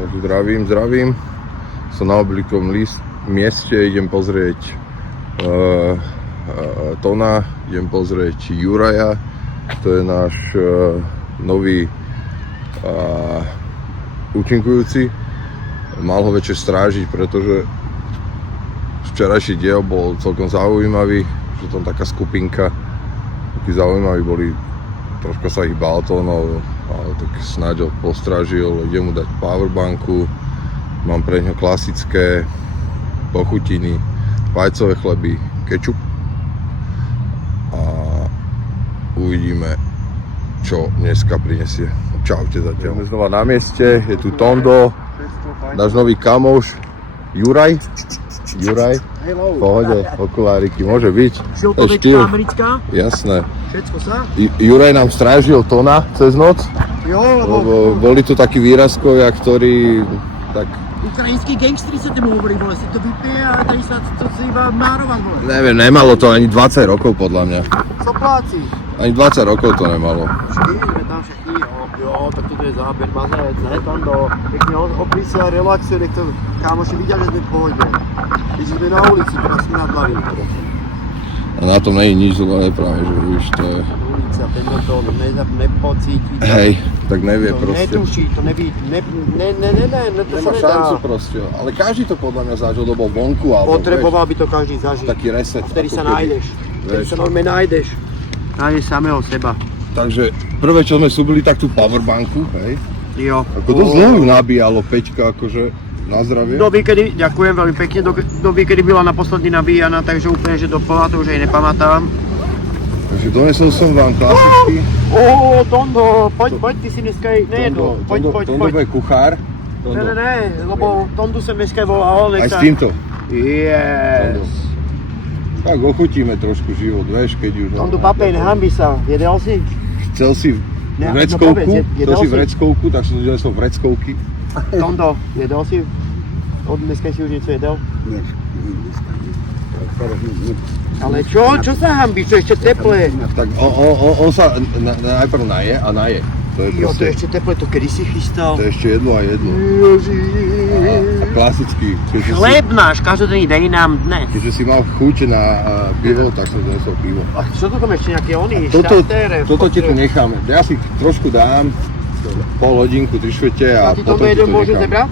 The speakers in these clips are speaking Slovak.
Tak zdravím. Som na oblikom mieste, idem pozrieť Tona, idem pozrieť Juraja, to je náš nový účinkujúci. Mal ho večer strážiť, pretože včerajší diel bol celkom zaujímavý, že tam taká skupinka, takí zaujímaví boli, troška sa ich bál to, no ale tak snáď ho postrážil, idem mu dať powerbanku, mám pre ňo klasické pochutiny, vajcové chleby, kečup a uvidíme, čo dneska prinesie. Čaute zatiaľ. Sme znova na mieste, je tu Tondo, náš nový kamoš, Juraj, v pohode, okuláriky, môže byť. Šiltovečka americká? Jasné. Všetko sa? Juraj nám strážil Tona cez noc, Jo, lebo boli tu takí výrazkovia, ktorí tak... Ukrajinskí gangstri sa tomu hovorí, vole, si to vypije a tady sa to iba márovať, vole. Neviem, nemalo to ani 20 rokov podľa mňa. Sopláci. Ani 20 rokov to nemalo. Štířme tam všichni, jo, tak toto je záber, mazec, ne, Tondo. Pěkně oprí se a relaxuje, nech to kámoši viděl, že jsme v pohodě. Když jsme na ulici, teda jsme na Blaví. A na tom není nič zlé, práve, že už to je... Ulica, tento to nepocítí. Hej, tak nevie to proste. netuší, to neví, to Nemá sa šancu nedá. proste, ale každý to podľa mňa zažil, lebo vonku, alebo Potreboval by to každý zažiť. taký reset. A vtedy ako sa keby, nájdeš. Vtedy vieš. sa normálne nájdeš. Nájdeš samého seba. Takže prvé, čo sme súbili, tak tú powerbanku, hej. Jo. Ako dosť dlho ju nabíjalo, Peťka, akože na zdravie. Dokedy, ďakujem veľmi pekne, dokedy byla naposledy nabíjana, takže úplne, že doplná, to už aj nepamätám. Takže donesol som vám klasický. Tondo, poď, ty si dneska nejedol. Poď. Tondo bude kuchár. Ne, lebo Tondu som dneska volal. Aj s týmto. Yes. Tak ochutíme trošku život, vieš, keď už... Tondu papej, nehanbi sa, jedel si? Chcel si vreckovku, tak som to donesol vreckovky. Tondo, jedel si? Od dneska si už niečo jedel? Nie. Ale čo sa hanbíš, to je ešte teplé. Tak on sa najprv naje a naje. To je Jo, to proste, je ešte teplé, to kedy si chystal? to je ešte jedlo a jedlo. A klasický. Chléb náš, každodenný dej nám dnes. Keďže si mal chuť na pivo, tak som donesol pivo. A čo to tam ešte nejaké oni? Toto ti tu necháme. Ja si trošku dám, pol hodinku, 3/4 a A ty potom to ti jeden to môže nechám. zebrať?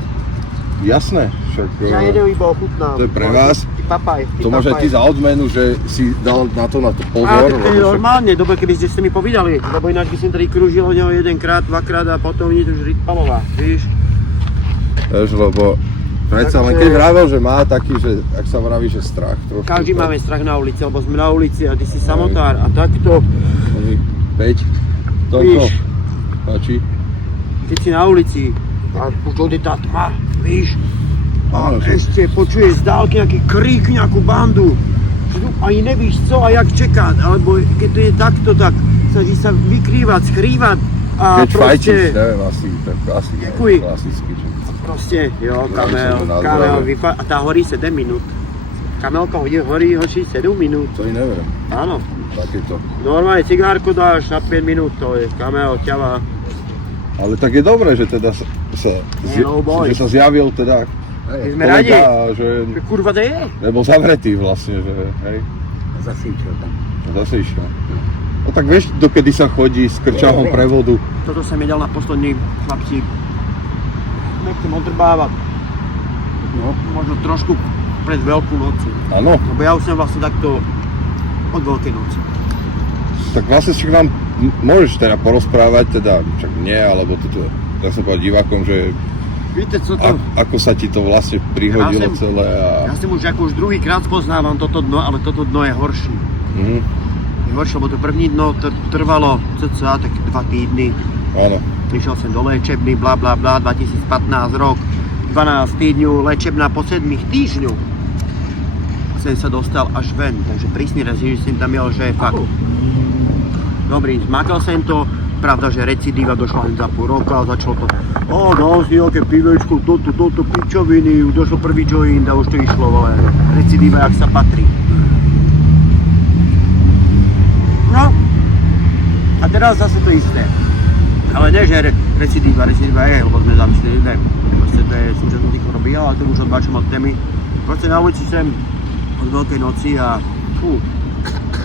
Jasné, však Ja jeden iba ochutnám. to je pre vás. Papaj. To máš aj ty za odmenu, že si dal na to pozor. Ale to je lebo však- normálne, dobre, keby ste mi povedali, lebo ináč by som tady krúžil o neho jedenkrát, dvakrát a potom nie to už rytpalová, víš? Vieš, lebo predsa len Takže- keď vravel, že má taký, že ak sa vraví, že strach trošku. Každý tak- máme strach na ulici, lebo sme na ulici a ty si samotár a takto, Peť, toľko, Víš. páči. keď si na ulici a už ode tá tma, víš? A Áno, že- ešte počuješ z dálky nejaký krík, nejakú bandu. Ani nevíš co a jak čekať, alebo keď to je takto, tak snaží sa vykrývať, skrývať a Keď fajčíš, proste... neviem, asi tak asi Ďakuj. klasicky. Že... Proste, jo, Ja kamel, som na kamel, zdravie. a tá horí 7 minút. Kamelka horí hoší 7 minút, To i neviem, áno. takéto. Normálne cigárku dáš na 5 minút, to je kamel, ťava. Ale tak je dobré, že teda No boy. že sa zjavil teda My sme radi, kolega, že že kurva to je. nebol zavretý vlastne, že hej, Zase išiel tam. zase išiel. No tak vieš, dokedy sa chodí s krčahom prevodu. Toto som jedal na posledný, chlapci. Nechcem odrbávať, No, možno trošku pred Veľkú noci. Áno, Lebo ja už som vlastne takto od Veľkej noci. tak vlastne však nám môžeš teda porozprávať, teda však nie, alebo toto, tak som povedal divákom, že Víte co to? ako sa ti to vlastne prihodilo Ja som- celé a... Ja som už ako už druhýkrát spoznávam toto dno, ale toto dno je horší. Mhm, Je horšie, lebo to první dno trvalo cca tak 2 týdny. áno, Prišiel som do liečebny, bla bla bla, 2015 rok, 12 týždňov, liečebná po 7 týždňov. Sem sa dostal až ven, takže prísny režim som tam jel, že fakt. Dobrý, zmakal som to, pravda, že recidíva došla len za pol roka a začalo to dal si nejaké pivečko, toto pičoviny, už došlo prvý joint a už to išlo, vole, recidíva jak sa patrí. No, a teraz zase to isté. Ale ne, že Recidíva je, lebo sme závislí lidé. Proste to je súčasný choroby, ale to už odbáčam od témy. Proste na ulici sem od Veľkej noci a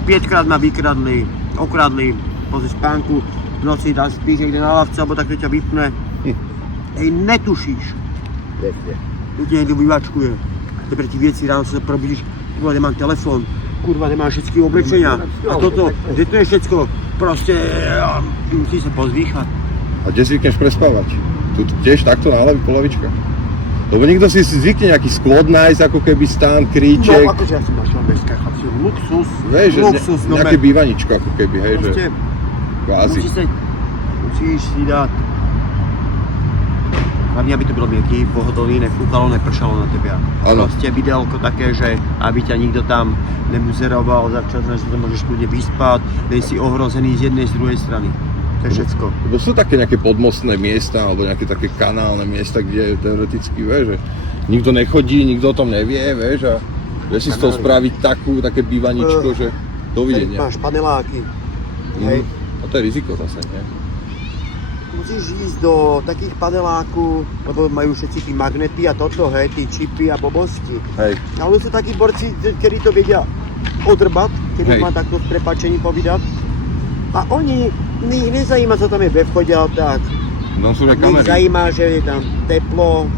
5-krát ma vykradli, okradli, pozri spánku, v noci dá spíš niekde na lavce, alebo takto ťa vypne. Hej, netušíš. Presne. Tu ti niekto vyvačkuje. Dobre ti veci, ráno sa probudíš, kurva, nemám telefón, kurva, nemám všetky oblečenia. A toto, kde to je všetko? Proste, musí sa pozvýchať. A kde zvykneš prespávať? Tu tiež takto na lavička? Lebo nikto si zvykne nejaký squad nájsť, ako keby stán, kríček. No, akože ja som našiel mestská chlapci, luxus, Vieš, že luxus, no nejaké bývaničko, ako keby, hej, že proste, kvázi. musíš si dať. Hlavne, aby to bolo mieky, pohodlný, nefúkalo, nepršalo na tebe. Áno. Proste videálko také, že aby ťa nikto tam nemuzeroval, začas, že sa môžeš kľudne vyspať, nie si ohrozený z jednej, z druhej strany. To je všetko. Lebo sú také nejaké podmostné miesta, alebo nejaké také kanálne miesta, kde teoreticky, vieš, že nikto nechodí, nikto o tom nevie, vieš, a vieš si z toho spraviť také bývaničko, že dovidenia. Máš paneláky, hej. A to je riziko zase, nie? Musíš ísť do takých panelákov, lebo majú všetci tí magnety a toto, hej, tí čipy a bobosti. Hej. Ale sú takí borci, ktorí to vedia odrbať, keď Hej. má takto s prepáčením povedať. A ich nezajíma, co tam je ve vchode, ale tak. No sú aj Ich kamery. zajíma, že je tam teplo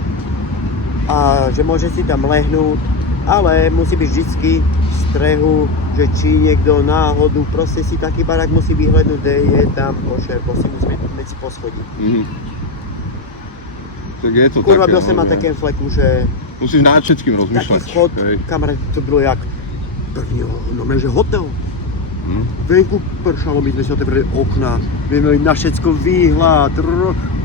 a že môže si tam lehnúť, ale musí byť vždycky v strehu, že či niekto náhodu, proste si taký barák musí vyhľadnúť, kde je tam košer, musí mať po schodí. Tak je to Kurva, také, byl jsem na no, takém fleku, že musíš nad všetkým taký rozmýšľať. schod, hej. kamarád, to bylo jak prvního, no že hotel. Venku pršalo, my sme si otevřeli okna, my sme mali na všetko výhľad,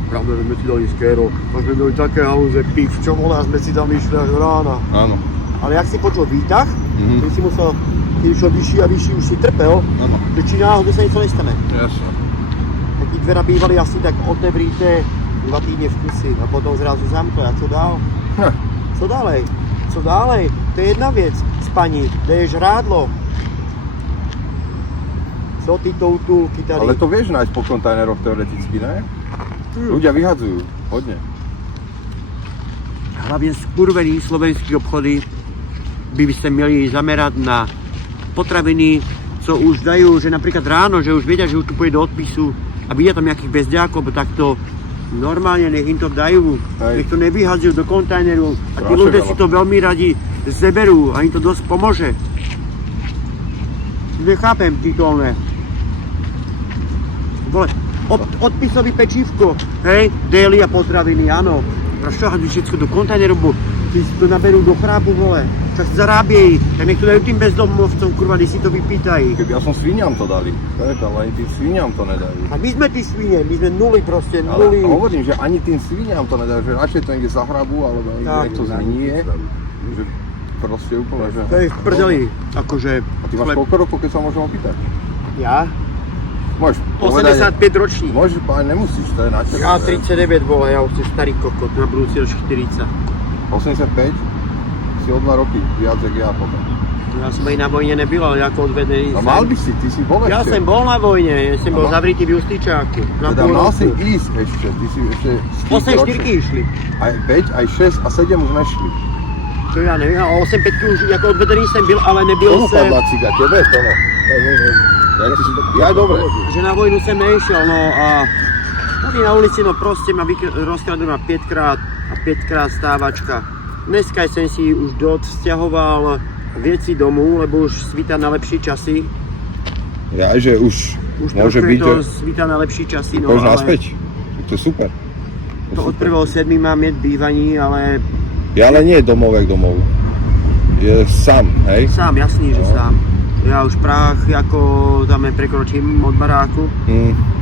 pravda, sme si dali skero, a sme mali také halúze, piv, čo vole, a sme si tam išli až do rána. Áno. Ale jak si počul výtah, Mhm. ty si musel, keď išiel vyšší a vyšší, už si trpel, Áno. že či náhodou sa niečo nestane. Jasne. Takí dvera bývali asi tak otevríte 2 týdne v kusy a potom zrazu zamkli a co dál? Co dálej? Co dálej? To je jedna věc, spaní, kde je žrádlo. Co ty toutulky tady? Ale to vieš nájsť po kontajneroch teoreticky, ne? Ľudia vyhadzujú, hodne. Hlavně skurvený slovenský obchody by se měli zamerať na potraviny, co už dajú, že napríklad ráno, že už vedia, že už tu pôjde do odpisu a vidia tam nejakých bezďákov, tak to normálne nech im to dajú, Hej. nech to nevyhadzujú do kontajneru a tí Strašne ľudia veľa. si to veľmi radi zeberú a im to dosť pomôže. Nechápem títo one. Vole, odpisový pečívko, hej, deli a potraviny, áno. Proč hádzú všetko do kontajneru, bo ty si to naberú do chrápu, vole. Čas zarábiejí, tak nech to dajú tým bezdomovcom, kurva, když si to vypýtají. Keby ja som sviniam to dali, ale ani tým sviniam to nedajú. A my sme tí svine, my sme nuli proste, Ale nuli. hovorím, že ani tým sviniam to nedajú, že radšej to niekde zahrabu, alebo Tak. niekde to znie, že proste úplne, že... To je v prdeli, akože... A ty máš koľko rokov, keď sa môžem opýtať? Ja? Môžeš povedať... 85 ročník. Môžeš, ale nemusíš, to je na teba. Ja 39, vole, ja už som starý kokot, na budúci rok 40. 85? Si o 2 roky viac, jak ja potom. Ja som aj na vojne nebyl, ale ako odvedený A mal by si, ty si bol Ja ešte. som bol na vojne, ja som bol Aha. zavretý v Justičáku. Na Teda pol mal si roku. ísť ešte, ty si ešte... 8 4 išli. Aj 5, aj 6 a 7 už nešli. To ja neviem, ale 8 5 už ako odvedený som byl, ale nebyl Komu som. padla ciga? Tebe, Tono? Ja, dobre. Že na vojnu som nešiel, no a tady na ulici, no proste ma rozkradli na 5-krát a 5-krát stávačka. Dneska som si už odsťahoval veci domů, lebo už svíta na lepšie časy. Ja, že už môže trošku byť, je to že svíta na lepšie časy, no pôjdeš ale naspäť. To je super. to od 1.7. mám jet bývaní, ale Ja ale nie je domovek domov. Je sám, hej? sám, jasný, že No. sám. Ja už práh ako tam neprekročím od baráku.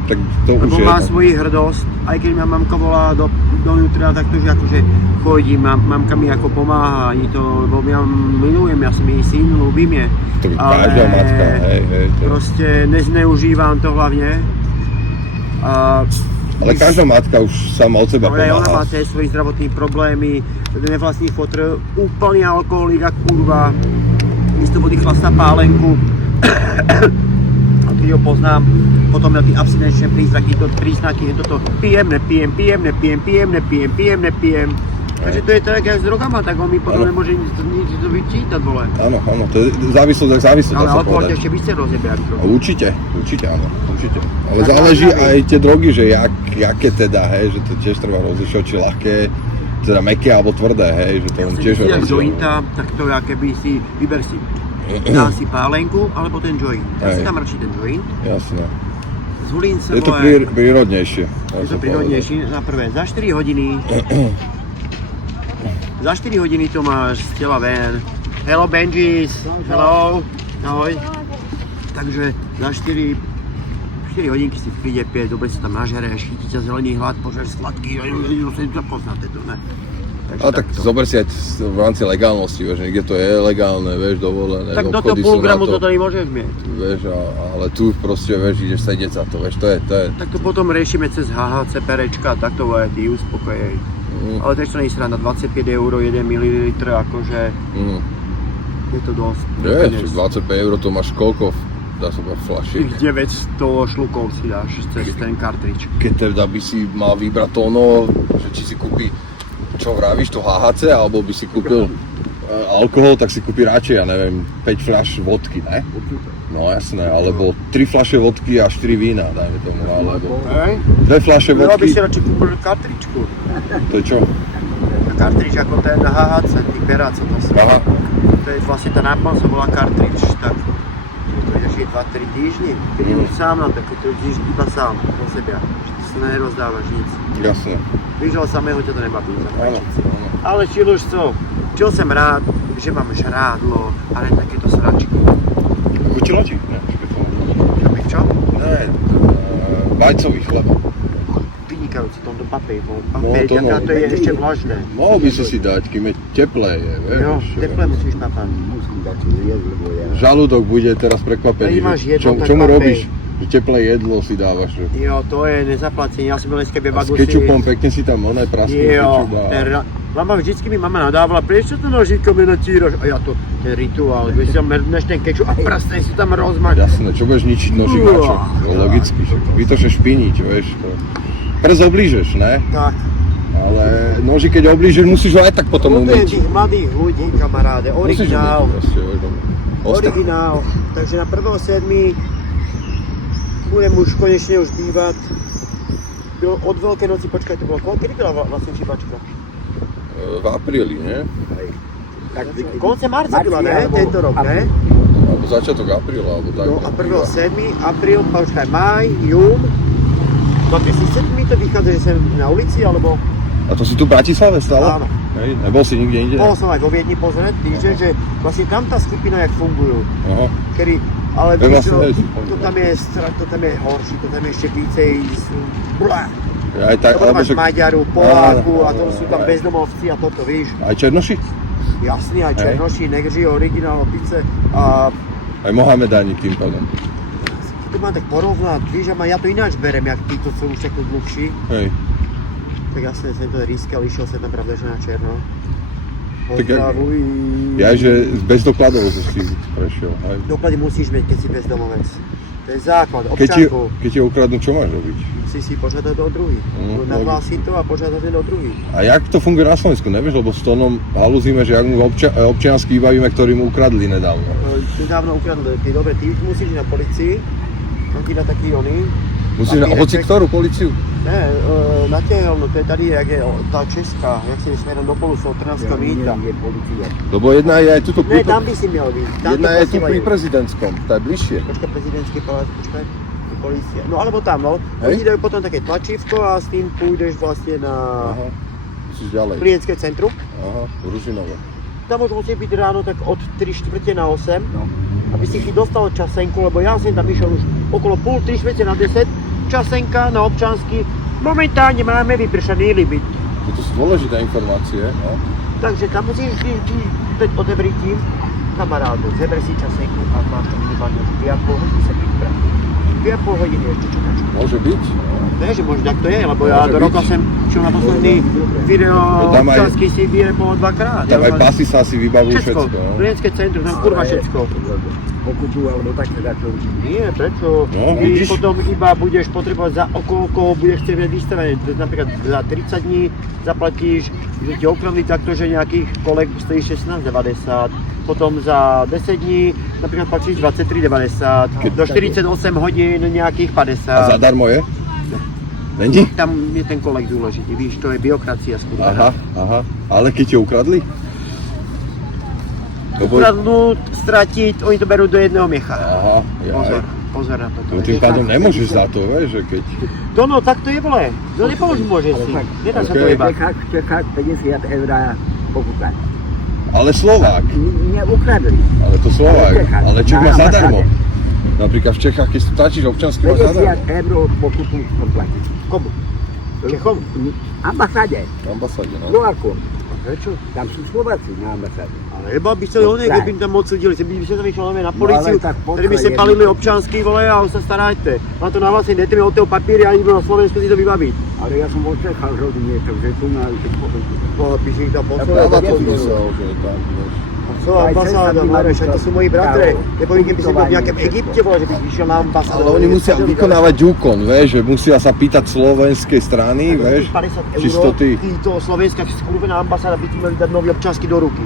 Tak to už Lebo je má jedno. svoji hrdosť, aj keď ma mamka volá donútra, tak to, že akože chodím, mamka mi ako pomáha, ani to, lebo ja milujem, ja som jej syn, ľúbim je. To by každá matka, hej. To... Proste nezneužívam to hlavne. Ale každá matka už sama od seba Ale aj ona má pomáha. tie svoje zdravotné problémy, nevlastný fotr, úplný alkoholik a kurva, místo vody chlastá pálenku. A keď ho poznám, potom měl ty abstinenčné príznaky, toto pijem, nepijem, pijem, nepijem, pijem, nepijem, pijem, nepijem. Takže to je tak jak s drogama, tak on mi potom nemôže nič to vyčítať, vole. Áno, to je závislosť, jak závislosť, Ale dá sa alkohol povedať. ešte více rozjebe, ako droga. Určite áno, určite. Ale Tak záleží hlavne- aj tie drogy, že jaké teda, hej, že to tiež treba rozlišovať, či ľahké, teda mäkké alebo tvrdé, hej, že to tiež je Jak rozdiel. jointa, tak to je, keby si, vyber si, dá si pálenku, alebo ten joint. Ja si Hej. tam radši ten joint, Jasné. zvolím sa, Je to vole, prírodnejšie. dá je sa to prírodnejší, na prvé, za 4 hodiny, za 4 hodiny to máš z tela ven. Hello Benjis, hello, ahoj. Takže za 4 hodinky si príde piť, dobre si tam nažereš, chytí ťa zelený hlad, požer sladký, poznáte to, ne? Takže Ale tak takto. zober si aj v rámci legálnosti, vieš, niekde to je legálne, vieš, dovolené, Tak do toho obchody pol sú na gramu to, to tady môžeš mieť. vieš, ale tu proste, vieš, ideš sedieť za to, vieš, to je, Tak to potom riešime cez HHC perečka, tak to bude ty uspokojej. Ale to nie je sranda, 25 € 1 ml, akože je to dosť. vieš, 25 € to máš koľko, dá sa povedať, fľašiek. Tých 900 šlukov si dáš cez ten kartrič. Keď teda by si mal vybrať to ono, že či si kúpi, čo vravíš, to HHC, alebo by si kúpil alkohol, tak si kúpi radšej, ja neviem, 5 fľaš vodky, ne? No jasné, alebo 3 fľaše vodky a 4 vína, dajme tomu, alebo Hej? 2 fľaše Ja by vodky, si radšej kúpil kartričku. to je čo? Kartrič ako ten na HHC, ty peráca to sú. Aha, To je vlastne tá nápon sa volá kartrič, tak to ideš 2-3 týždne, keď je už sám na také, to ideš iba sám do seba, že ty sa nerozdávaš nic. jasné, Vyžal samého ťa to nebaví. áno, áno. Ale čilužco, čo som rád, že mám žrádlo, ale takéto sračky. Chutiloči? Ne, počkaj, to možno. Chápeš čo? Ne, vajcový chleba. Vynikajúci tomto papej, bo No, papej, to taká no. to je ešte vlažné. Mohol by si dať, kým je teplé je, vieš. Jo, teple musíš papať. Musím dať čo jesť, lebo ja... Žalúdok bude teraz prekvapený, Tady máš že jedlo, tak čo mu papej. robíš? Že teplé jedlo si dávaš, že? Jo, to je nezaplacenie, ja som byl dneska A s bebagusi. kečupom pekne si tam oné prasknú Jo, kečup a... mama vždycky mi mama nadávala, prečo to nožítko mi natíraš? A ja to, ten rituál, když si tam mrdneš ten kečup a prsten si tam rozmaž. Jasné, čo budeš ničiť nožík na čo? To logicky, že vytočeš špiniť, vieš. To... Prst oblížeš, ne? Tak, Ale nožík, keď oblížeš, musíš ho aj tak potom to je umyť. tých mladých ľudí, kamaráde, Musíš originál. umyť proste, vieš. Originál. Takže na 1.7. budem už konečne už bývať. Bylo od Veľkej noci, počkaj, to bolo kedy bola vlastne čipačka? V apríli, ne? Tak, Konce marca byla, ne? alebo Tento rok, ne? Alebo začiatok apríla, alebo tak. No a 1.7. apríl, počkaj, maj, jún. No keď si mi to vychádza, že som na ulici, alebo... A to si tu v Bratislave stále? Áno. Hej, nebol si nikde inde? Bol som aj vo Viedni pozrieť týždeň, že vlastne tam tá skupina, jak fungujú. Aha. Kedy, ale To je víš, vlastne, hej, to tam je horší, to tam je ešte vícej blá. Aj tak, To máš však- Maďaru, Poláku a to Áno, sú tam aj. bezdomovci a toto, víš. Aj Černoši? Jasný, aj Hej. Černoši, Negři, originál, pice a Aj Mohamedáni tým pádom. to mám tak porovnať, víš, a ja to ináč berem, jak tí, to sú už takú dlhší. Hej. Tak jasne, som to rískal, išiel sa tam pravda, že na černo. Tak ja- Pozdravuj. Ja že bez dokladov si prešiel, hej. Doklady musíš mať, keď si bezdomovec. To je základ, Keď ti, občanku. keď ti ukradnú, čo máš robiť? Musíš si požiadať do druhý. Nahlásiť to a požiadať do druhý. A jak to funguje na Slovensku, nevieš? Lebo s Tónom halúzime, že jak mu občiansky vybavíme, ktorý mu ukradli nedávno. Nedávno ukradli, ty dobre, ty už musíš ísť na policii, on ti dá taký oný. Musíš na papíreček. hoci ktorú policiu? Ne, na Tehelnu, to je tady, jak je tá česká, jak si smerom do Polusov, Trnavská mýta. Je policia. Lebo jedna je aj tuto Ne, tam by si měl byť. Tam jedna to je tu posílajú. pri prezidentskom, tá je bližšie. Počkaj, prezidentský palác, počkaj, polícia. No alebo tam, no. Hej. Oni dajú potom také tlačívko a s tým pôjdeš vlastne na Aha, musíš ďalej. klientské centrum. Aha, Ružinové. Tam už musí byť ráno tak od 3:45, No. aby si si dostal časenku, lebo ja som tam išiel už okolo pol, 3:45, časenka na občansky. Momentálne máme vypršaný limit. Toto sú dôležité informácie, no. Takže tam musíš vždy teď otevřít tím kamarádu, zeber si časenku a máš tam minimálne 2,5 hodiny sa pripraviť. 2,5 hodiny ešte čakačku. Môže byť. Ne, že možno tak to je, lebo ja Môže do byť. roka som šiel na posledný video tam aj- občanský si vyjebol 2-krát. Tam aj pasy sa si vybavujú Všetko, všetko, no. klientské centrum, tam kurva všetko. pokutu, alebo také za to. Nie, prečo? No, Ty vidíš? potom iba budeš potrebovať za koho budeš chcieť vystavenie. Napríklad za 30 dní zaplatíš, že ti okradli takto, že nejakých koleg stojí 16,90. Potom za 10 dní napríklad platíš 23,90. Do 48 hodín nejakých 50. A zadarmo je? Není? Tam je ten koleg dôležitý, víš, to je byrokracia skúsená. Aha. Ale keď ťa ukradli? Ukradnúť, stratiť, oni to berú do jedného miecha. Aha, Pozor na to. No tým pádom nemôžeš za to, vieš, že keď... To no, tak to je vole. No nepomôže si. Nedá sa to Okay. iba. V Čechách 50 eur pokuta. Ale Slovák. Neukradli. Ale to Slovák. Čechách. Ale Čech má Na zadarmo. ambasáde. Napríklad v Čechách, keď stlačíš občanský, má 50 zadarmo. eur pokutu platí. Komu? Čechom? Ambasáde. V ambasáde, no. Slovákom. Prečo? Tam sú Slováci na ambasáde. Ale iba by chceli oné, keby im tam odsudili, by ste tam išli na políciu, ale tak ktorí by ste pokiaľ palili občanský, vole, a on sa starajte. Má to na vlastne, dajte mi od toho papíry a ani na Slovensku si to vybaviť. Ale ja som od Čechách rodine, takže tu na By si ich tam poslal. Dáva to zmysel, že tam, vieš. Co, ambasáda, máme, však to sú moji bratre. Neboli, keby si bol v nejakém Egypte, vole, že by si išiel na ambasádu. Ale oni musia vykonávať úkon, vieš, že musia sa pýtať slovenskej strany, vieš, 50 čistoty. Títo slovenská sklúbená ambasáda by ti mali dať nový občansky do ruky.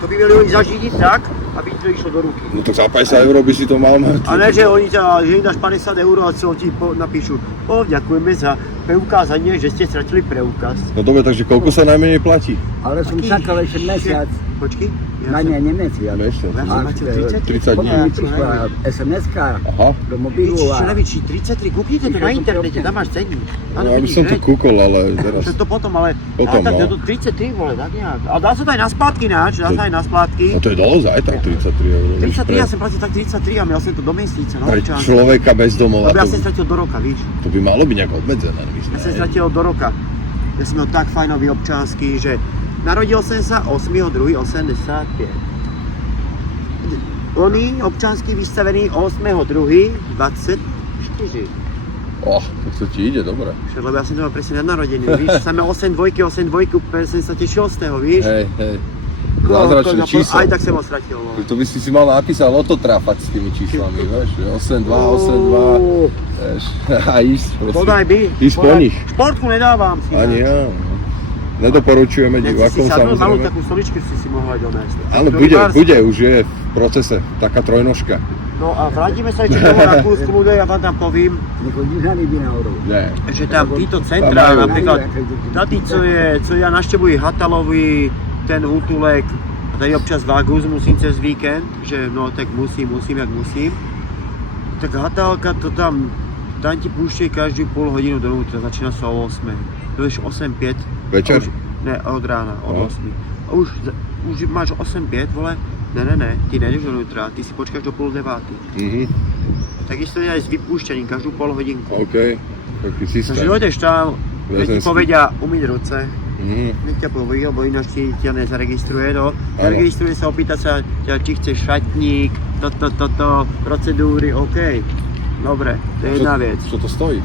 To by mali oni zažidiť tak, aby ti to išlo do ruky. No tak za 50 eur by si to mal mať. A ne, že oni ťa, že im dáš 50 eur a co ti napíšu, ďakujeme za preukázanie, že ste stratili preukaz. No dobre, takže koľko sa najmenej platí? Ale som čakal ešte mesiac. Počkej. Na nie mesiac. Mesiac. Ja máte 30 30 dní. Potom mi prišla SMS-ka Aha. do mobilu Čo a nevíš, 33, kúknite to na internete, tam máš cenník. No aby som to kúkol, ale teraz... To potom, ale Potom, tak no. to 33 vole, tak nejak. Ale dá sa to aj na splátky náč, dá sa aj na splátky. No to je dosť, aj tak 33 eur. 33, ja som platil tak 33 a mal som to do mesiaca, no Pre občas. človeka bez domova, Lebo ja som to, stratil do roka, víš. to by malo byť nejak obmedzené, myslím. Ja som stratil do roka. Ja som mal tak fajnový občanský, že narodil som sa 8.2.85. Oni občanský vystavený 8.2.24. Tak to ti ide, dobre. Však, lebo ja som to mal presne na narodeniny, víš. Samé 8.2, úplne som sa tešil z toho, víš. Hej. Zázračné číslo. Aj tak som ho stratil. No. To by si mal napísať lototrafať s tými číslami, vieš, že 8-2, vieš, a ísť proste. Podaj by. Ísť po nich. Športku nedávam si. Ani ja. Nedoporučujeme Si divákom, sadnul malú samozrejme. takú stoličku si si mohla donést. Áno, bude, už je v procese, taká trojnožka. No a vrátime sa ešte k tomu Rakúsku, ľudia, ja vám tam poviem, nechodíš na ryby na Orov. Nie. že tam títo Tam centrá, majú. napríklad tí, co ja naštevujú Hatalovi, ten útulek, a tady občas Vágus musím cez víkend, že no tak musím, jak musím. Tak Hatalka to tam ti púšťajú každú pol hodinu donútra, začína sa o 8. To vieš 8.5. Večer? Ne, od rána, od No. 8. A už máš 8.5, vole? Ne, ty nejdeš donútra, ty si počkáš do pol 9. Takisto je aj s vypúšťaním, každú pol hodinku. OK, taký systém. Takže dojdeš tam, keď ti Väzenský. povedia umyť ruce, Mhm. nech ťa povojí, lebo ináč ti ťa nezaregistruje, no. Zaregistruje sa, opýta sa ťa, či chceš šatník, toto, procedúry, OK. Dobre, to je jedna vec. Čo to stojí?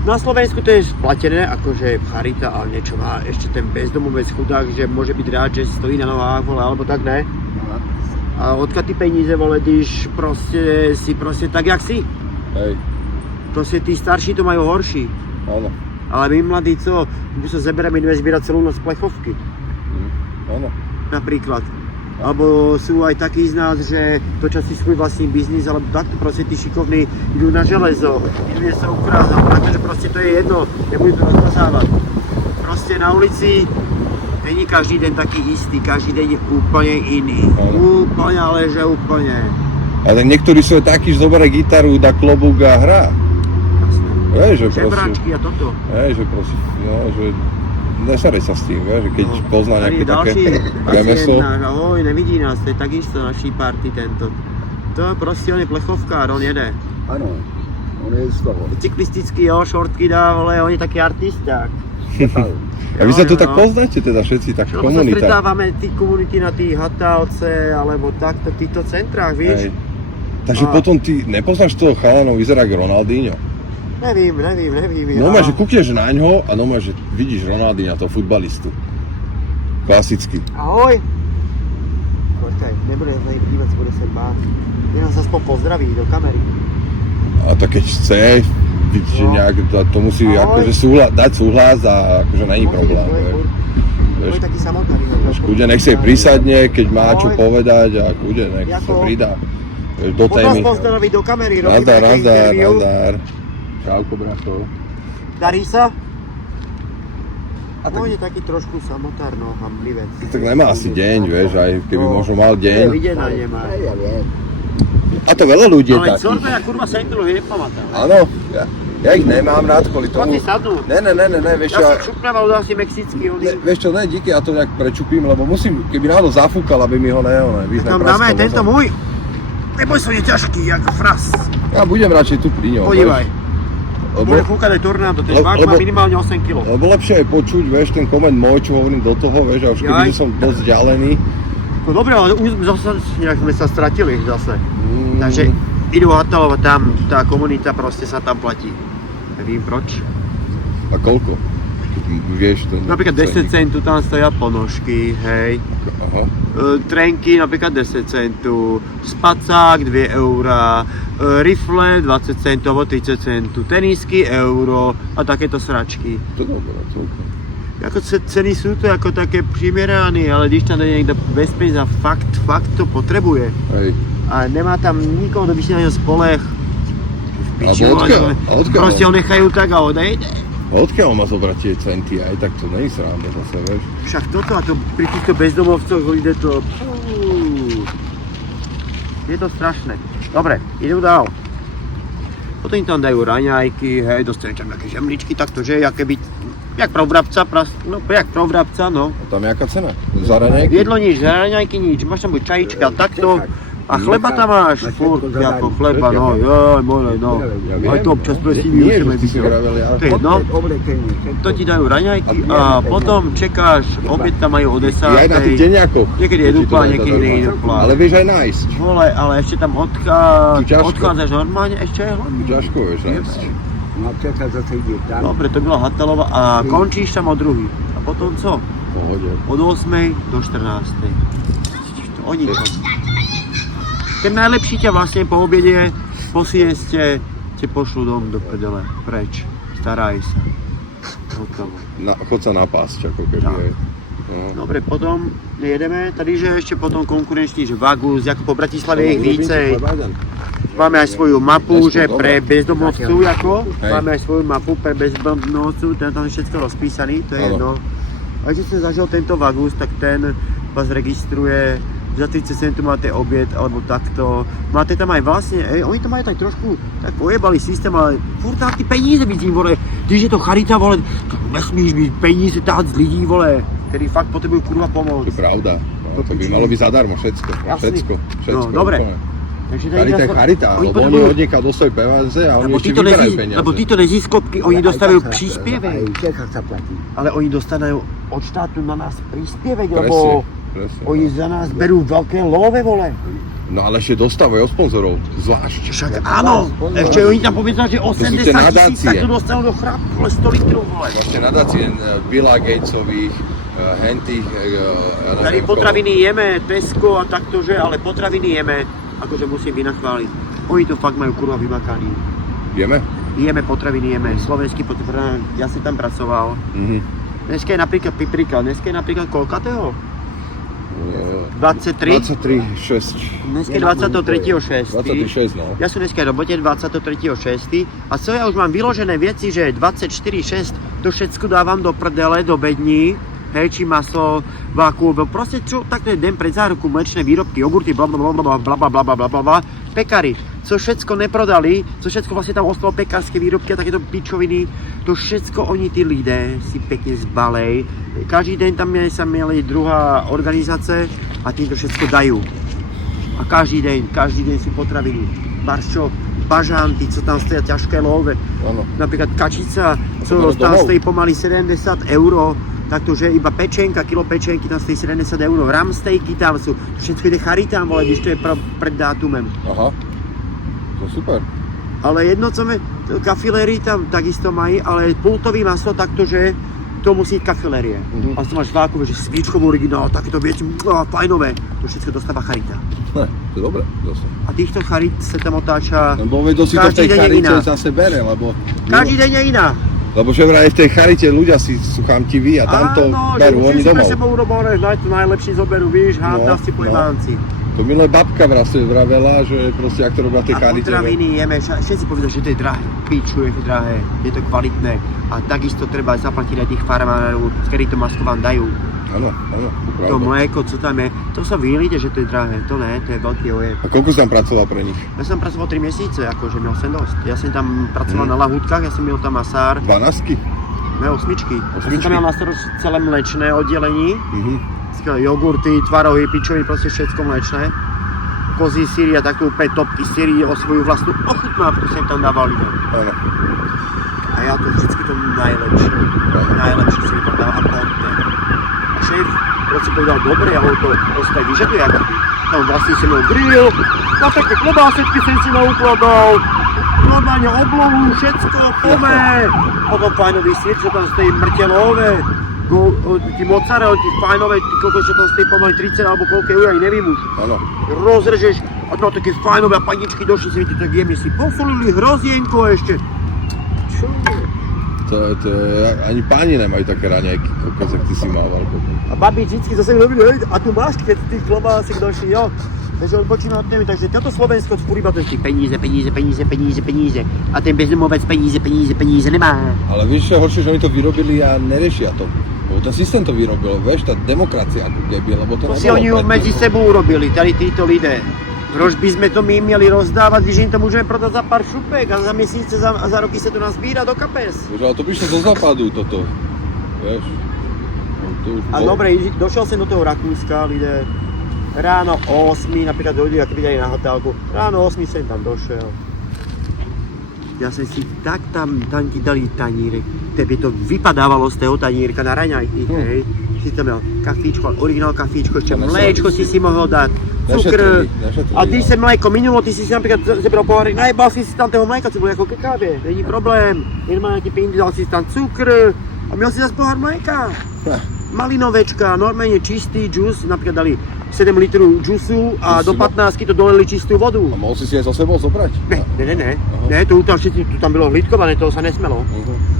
Na Slovensku to je splatené, akože charita, ale niečo má ešte ten bezdomovec chudák, že môže byť rád, že stojí na nohách, vole, alebo tak ne. A odkiaľ ty peníze, vole, když si proste tak, jak si. Hej, Proste tí starší to majú horší. áno. Ale my mladí, my sa zeberieme, ideme zbierať celú noc plechovky, Áno. napríklad. Alebo sú aj takí z nás, že točia si svoj vlastný biznis, alebo takto proste tí šikovní idú na železo, idú sa ukrázať, pretože proste to je jedno, nebudú to rozkazávať. Proste na ulici není každý deň taký istý, každý deň je úplne iný. Úplne, ale že úplne. Ale niektorí sú aj takí, že zoberie gitaru, dá klobúk a hrá. Vieš, že proste, Žebráčky a toto. že proste, no, že nesarej sa s tým, vieš, že keď pozná nejaké také Ďalší remeslo. pacient náš, ahoj, nevidí nás, to je takisto naší party tento. To proste on je plechovkár, on jede. Áno, on je z toho. Cyklistický, šortky dá, vole, on je taký artisták. A vy sa tu Jo, tak jo. poznáte teda všetci, tak Lebo sa komunita. stretávame tí komunity na tých Hatálce, alebo takto, týchto centrách, vieš? Hej. Takže A- potom ty nepoznáš toho chalanov, vyzerá ako Ronaldinho. Nevím. No že kúkneš na ňo a že vidíš Ronaldinha, toho futbalistu. Klasicky. Ahoj. Počkaj, nebude sa nej vnímať, bude sem báť. Je nás aspoň pozdraví do kamery. A tak keď chce, že No. nejak to musí Ahoj. akože dať súhlas a akože není problém. To Vieš. je taký samotný. Kľudne nech si prisadne, keď má čo Ahoj. povedať a kľudne nech sa Jako? pridá. Vieš, do Poď vás témy. pozdraví do kamery, robíme Nazdar, nejaké nazdar, interview. nazdar. Čauko, bracho. Darí sa? A No tak je taký trošku samotár, no, hamblivec. Tak nemá asi deň, vieš, aj keby No. možno mal deň. Videná nemá. ja viem. A to veľa ľudí je Ale takých. sorbe, ja kurva sa im dlho nepamätám. Áno, ja ich nemám rád kvôli Poď tomu. si sadnúť. Ne, vieš čo, Ja si čupnával, dal si mexický ne, hodín. vieš čo, ne, díky, ja to nejak prečupím, lebo musím, keby náhodou zafúkal, aby mi ho vyzne Tam dáme aj tento môj. Neboj sa, je ťažký, ako fras. Ja budem radšej tu pri ňom. Podívaj. vieš. Lebo, Bude fúkať aj tornádo, ten žvák má lebo- minimálne 8 kg. lebo lepšie je počuť, vieš, ten koment môj, čo hovorím do toho, vieš, a už keby Jaj. že som dosť vzdialený. No dobre, ale už zase, jak sme sa stratili zase. Mm, Takže idú Hatalova tam, tá komunita proste sa tam platí. Nevím proč. A koľko? Vieš to? Napríklad 10 centu tam stoja ponožky, hej. Aha. Trenky napríklad 10 centu, spacák 2 eurá, rifle 20 centov, 30 centu, tenisky euro a takéto sračky. To dobré, to ok. Ako ceny sú to ako také primerané, ale když tam je niekto bez peníze a fakt to potrebuje. Hej. A nemá tam nikoho, kto by si na ňo spoleh. V piči, Alebo odkiaľ? ale A odkiaľ? proste ho nechajú tak a odejde. A odkiaľ má zobrať tie centy? Aj tak to není sranda zase, vieš. Však toto a to pri týchto bezdomovcoch ide to... Je to strašné. Dobre, idú dál. Potom im tam dajú raňajky, hej, dostanú tam nejaké žemličky, takto, že, jak keby... Jak pro vrabca, jak pro vrabca, no. A tam jaká cena? Za raňajky? Jedlo nič, raňajky nič, máš tam buď čajička, takto. A chleba tam máš, furt, ako chleba, no, joj, more, no. Ja viem, Aj to občas no. prosím, Nie, využijeme že ty si vravel, ja. To je jedno. Oblečenie, všetko. To ti dajú raňajky A a potom čekáš, obed tam majú o 10. Ja aj na tých deňakoch. Niekedy je To ti to duplá, dajú niekedy zadarmo. nie je duplá. Ale vieš aj nájsť. Vole, ale ešte tam ťažko. odchádzaš normálne, ešte aj hlavne. Ťažko vieš nájsť. No čaká zase ide tam. Dobre, to bola Hatalova a končíš tam o 2. A potom co? Pohode. Od 8. do 14. O ničom. Ten najlepší ťa vlastne po obede, po sieste, te pošlu dom do prdele, preč. Staraj sa. Hotovo. Chod sa napásť, ako keby. Tak. hej. No. Dobre, potom jedeme, tady že ešte potom konkurenčný, že Vagus, ako po Bratislave je ich vícej. Máme aj svoju mapu, Dnesko, že dobre. pre bezdomovcov, ako. Hej. Máme aj svoju mapu pre bezdomovcov, ten tam je všetko rozpísaný, to je Áno. jedno. A keď som zažil tento Vagus, tak ten vás registruje, za 30 centu máte obed, alebo takto. Máte tam aj vlastne, oni to majú tak trošku, tak ojebali systém, ale furt tam ty peníze vidím, vole. Když je to charita, vole, to nesmíš byť peníze táť z lidí, vole, ktorí fakt potrebujú kurva To pomôcť. je pravda. No, to by piči. malo byť zadarmo, všetko. Jasný. Všetko. No, dobre. úplne. Takže Charita je charita, lebo oni odniekaď dostajú peniaze a oni ešte vyberajú peniaze. lebo títo neziskovky, oni Ale aj dostávajú tak sa- príspevek. Aj v Čechách sa platí. Ale oni dostávajú od štátu na nás príspevek, Presne, lebo presne. oni za nás berú veľké love, vole. No ale ešte dostávajú od sponzorov, zvlášť. Však áno, ešte oni tam povedali, že sú 80 tie 000 nadácie. tak to dostanú do chrápu, vole, 100 litrov, vole. Ešte nadácie Billa Gatesových, hentých, Tady potraviny jeme, Tesco a takto, že, ale potraviny jeme, akože musím vynachváliť. Oni to fakt majú kurva vymakaný. Vieme? Jeme potraviny, jeme, slovenský potraviny, ja som tam pracoval. Mhm. Dneska je napríklad piprika, dneska je napríklad koľkatého? 23? 23,6. Dneska je 23.6. 23,6 no. Ja som dneska v robote 23.6. A co ja už mám vyložené veci, že 24.6 to všetko dávam do prdele, do bední. Hej, či maslo, vákuum, proste čo, takto je deň pred záruku, mlečné výrobky, jogurty, blablabla, pekári, co všetko neprodali, co všetko vlastne tam ostalo, pekárske výrobky a takéto pičoviny, to všetko oni tí lidé si pekne zbalej. Každý deň tam sa mieli druhá organizácia a tí to všetko dajú. A každý deň sú potraviny. Barščo, bažanty, co tam stoja ťažké love. Áno. Napríklad kačica, co to tam domov. stojí pomaly 70 €. Takto, že iba pečenka, kilo pečenky tam stojí 70 €. Ramstejky tam sú, všetko ide charitám, vole, když to je pred dátumem. Aha. To je super. Ale jedno, co kafiléry tam takisto mají, ale pultový maso takto, že to to musí ísť kancelerie. A to máš vákové, že svíčkovú originál, takéto veci, fajnové. To všetko dostáva charita. Ne, to je dobré zase. A týchto charit sa tam otáča Lebo veď si to v každý tej deň je charite iná. zase bere, lebo... Každý deň je iná. Lebo že vraj v tej charite ľudia sú chamtiví a tam to berú oni že domov. pre sebou urobené, to najlepší zoberú, víš, hádnosti po Ivánci. To milé babka vravela, že proste ak to robia v tej A charite. potraviny jeme, všetci povedali, že to je drahé. Piču, je to drahé, je to kvalitné. A takisto treba zaplatiť aj tých farmárov, ktorí to masko vám dajú. Áno, áno, to To pravda. mlieko, co tam je, to sa vylíte, že to je drahé. To ne, to je veľký ojeb. A koľko si tam pracoval pre nich? Ja som pracoval 3 mesiace, akože měl jsem dost. Ja som tam pracoval na lahúdkach, ja som měl tam masár, 12? ne, osmičky. Ja som Osmičky. tam měl na starost celé mlečné oddelení. Mhm. Jogurty, tvarohy, pičoviny, proste všetko mlečné. Kozí síry a takú úplne topky síry o svoju vlastnú ochutnávku som tam dával ľuďom. Áno. A ja to vždycky to najlepšie si mi tam dal a poďte. A šéf proste povedal, dobre, ale to ostaj vyžaduje akoby. Tam vlastne som měl grill, na také klobásečky som si naukladal, normálne oblohu, všetko, pome. Potom fajnový sír, čo tam stojí mrtelové. Tí mozzarella, tí fajnové, tí koľko, čo tam stojí pomaly 30 alebo koľko eur, ani nevím už. Áno. Rozrežeš a to také fajnové a paničky došli si mi to tak jemne si posolili hrozienko ešte. Čo? To ani páni nemajú také raňajky, kokos, jak ty si mával. A babi vždycky zase robili, a tu máš, keď tých klobásek došli, jo. Takže odpočína od nimi, takže toto Slovensko iba to je peníze. A ten bezdomovec peníze nemá. Ale vieš, čo je horšie, že oni to vyrobili a neriešia to. Lebo ten systém to vyrobil, vieš, tá demokracia ako keby, lebo to To si nebolo oni predtým. medzi sebou urobili, tady títo lidé. Proč by sme to my měli rozdávat, když jim to můžeme prodat za pár šupek a za měsíce a za roky se to nazbírá do kapes. Vieš, ale to by šlo zo západu toto, vieš. No, to už A dobre, došel som do toho Rakúska, lidé. Ráno 8, napríklad ľudia, keď videli na hotálku, ráno 8 som tam došel. Ja som si tak tam ti dali tanírek, tebe to vypadávalo z toho tanírka na raňajky, hej. Si tam mal kafíčko, originál kafíčko, ešte To mléčko si mohol dať, Nešetrili, cukr. A ty sem mléko minulo, ty si napríklad zebral pohárek, najebal si tam toho mléka, co bolo ako ke káve, není problém. Normálne ti pindi, dal si tam cukr a měl si zase pohár mléka. Malinovečka, normálne čistý džus, napríklad dali 7 litrov džusu a do 15 to dolili čistú vodu. A mohol si si aj so sebou zobrať? Ne, to tam všetci, tu tam bylo hlídkované, toho sa nesmelo.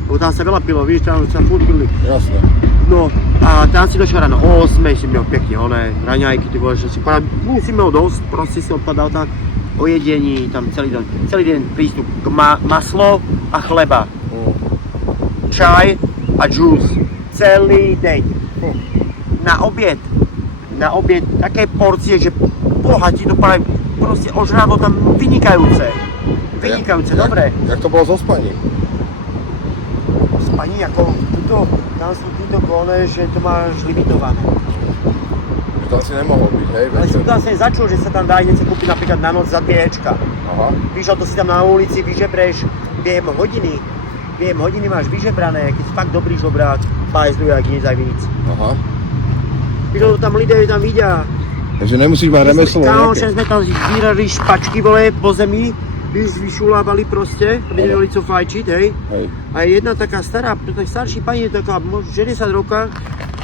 Lebo tam sa veľa pilo, víš, tam sa furt pili. Jasné. No a tam si došiel ráno o 8, si měl pekne, oné, raňajky, ty vole, že si padal, si měl dosť, proste si odpadal tak o jedení, tam celý deň prístup k maslo a chleba. Čaj a džús, celý deň. Na oběd také porcie, že boha ti to práve proste ožrádlo tam vynikajúce, dobré. Jak to bolo zo spaním? Spaní ako tuto, tam sú títo kone, že to máš limitované. Že tam si nemohol byť, hej? Ale som tam sa začul, že sa tam dá niečo kúpiť napríklad na noc za 2 ečka. Aha. Víš, to si tam na ulici vyžebreš během hodiny máš vyžebrané, keď si fakt dobrý žobrák, pajzdu jak nic aj víc. Aha. Víš, to tam lidé tam vidia. Takže nemusíš mať remeslo Kámošem nejaké. sme tam zbírali špačky, vole, po zemi, víš, vyšulávali proste, aby nemohli co fajčiť, hej. Hej. A jedna taká starší pani, taká možno 60 roka,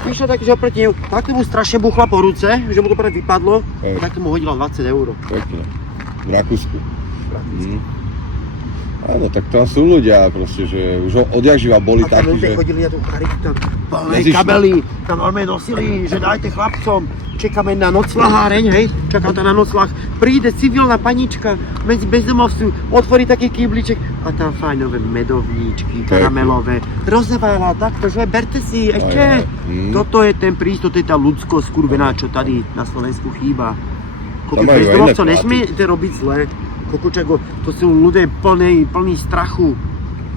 vyšla tak, že oproti ňu, tak tomu strašne buchla po ruce, že mu to práve vypadlo, Hej. tak tomu hodila 20 €. Pekne. V Rakúsku. Áno, tak tam sú ľudia proste, že už odjak živa boli A tam takí, ľudia že... chodili na tú charitu, tam plné Nezišlo. kabely, tam normálne nosili, že dajte chlapcom, čekáme na noclaháreň, hej, čaká to na noclách, príde civilná panička medzi bezdomovců, otvorí taký kýbliček a tam fajnové medovníčky, karamelové, rozdávala takto, že berte si, ešte. Aj. Toto je ten prístup, to je tá ľudskosť skurvená, čo tady na Slovensku chýba. Tam majú aj iné Bezdomovcov platy. nesmiete robiť zle. Kokočako, to sú ľudia plní strachu,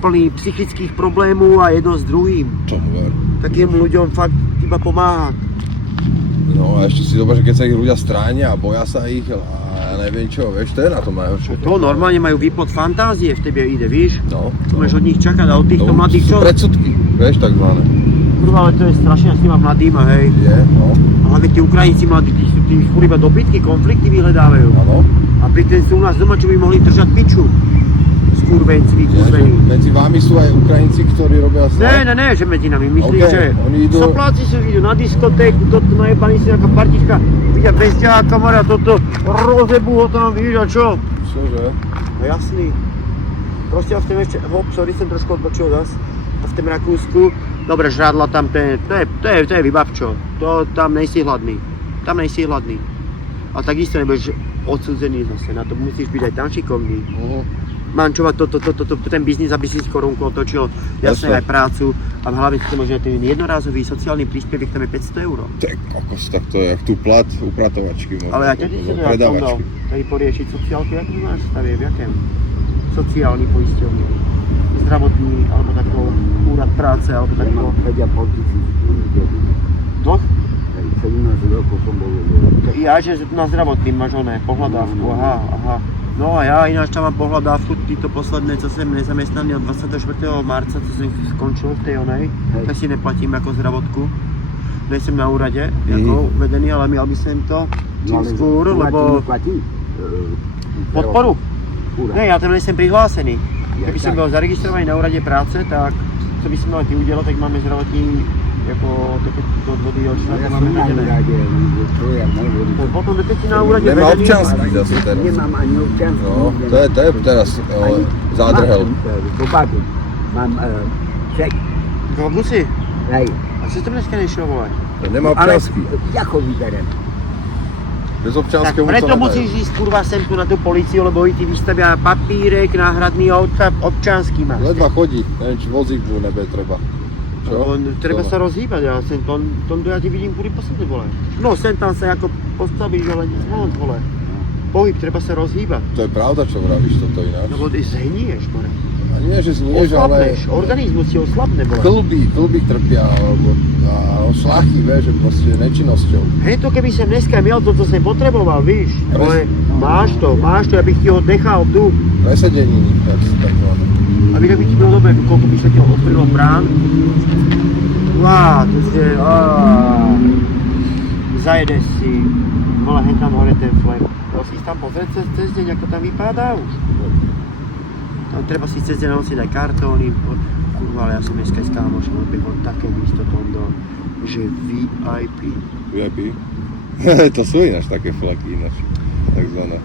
plní psychických problémov a jedno s druhým. Čo mu ver? Takým ľuďom fakt iba pomáhať. No a ešte si dobre, že keď sa ich ľudia stránia a boja sa ich a ja neviem čo, vieš, to je na tom najhoršie. To normálne majú výplod fantázie v tebe ide, víš? No. To máš od nich čakať a od týchto To mladých sú čo? predsudky, vieš, takzvané. Kurva, ale to je strašne s týma mladýma, hej. Je, no. A hlavne tí Ukrajinci mladí, tí furt iba dobytky, konflikty vyhľadávajú. Áno. A pri ten sú u nás doma, čo by mohli držať piču. skurvenci, Ja, že vykurvení. medzi vami sú aj Ukrajinci, ktorí robia zle? Ne, že medzi nami, myslím, OK, že oni idú- sopláci idú na diskotéku, toto najebaný si nejaká partička, vidia bezďalá kamera, toto rozebú ho tam, víš, a čo? Čože? No jasný. Proste a v tom ešte, sorry, som trošku odbočil zas. A v tom Rakúsku, dobre, žrádla tam, to je vybavčo. To tam nejsi hladný. Tam nejsi hladný. A takisto nebudeš odsúdený zase, na to musíš byť aj tam šikovný. Mančovať ten biznis, aby si s korunkou otočil, jasne Jasné. aj prácu a v hlave si to možno ten jednorázový sociálny príspevok, tam je 500 €. Tak kokos, tak to je jak tu plat upratovačky. možno, Ale ja ťa si predavačky. tady poriešiť sociálku, jak to máš stavie, v jakém? Sociálny poisťovný, zdravotný, alebo takého úrad práce, alebo Ja takého mám 5,5 tisíc. dlh? 17 rokov som bol. Ja, že na zdravotný máš oné, pohľadávku, aha. No a ja ináč tam mám pohľadávku, títo posledné, co som nezamestnaný od 24. marca, co som skončil v tej onej, tak si neplatím ako zdravotku. Nejsem na úrade, ako vedený, ale měl by som to čím skôr, lebo podporu. Ne, ja tam nejsem prihlásený. Keby som byl zaregistrovaný na úrade práce, tak co by som mal ty udělat, tak máme zdravotní jako to odvody od štátu Ja sú mám na vedené. úrade, čo ja môžem. Potom keď si na úrade Nemá vedený, občiansky zase teraz. Nemám ani občiansky. No, to je teraz zádrhel. Popadl. Mám ček. no musí. Hej. A co to dneska nešiel volať? Nemá Ale občiansky. ako vyberem? Bez Tak občianskeho mu to preto nedajú. musíš ísť kurva sem tu na tú políciu, lebo oni ti vystavia papírek, náhradný občanský máš. Ledva chodí, neviem, či vozík mu nebude treba. Čo? Treba To sa rozhýbať, ja sem to ja ti vidím kvôli posledne vole. No sem tam sa ako postavíš, ale nic moc vole. Pohyb, treba sa rozhýbať. To je pravda, čo vravíš toto ináč. Lebo ty zhnieš, more. A nie, že znieš, ale Oslabneš, organizmus ti oslabne, vole. klby trpia, alebo šlachy, vieš, že proste nečinnosťou. Hej, to keby som dneska miel to, co som potreboval, víš. Ale máš to, ja bych ti ho nechal tu. Presedeniny, takzvané. Aby by ti bylo dobré, koľko by sa ti odkrylo brán. to je, zajedeš si, vole, hen tam hore ten flek. Dal si tam pozrieť cez deň, ako tam vypadá už. Tam treba si cez deň nosiť aj kartóny, kurva, ale ja som dneska s kámošom odbehol také místo tondo, že VIP. VIP? To sú ináč také flaky ináč, takzvané.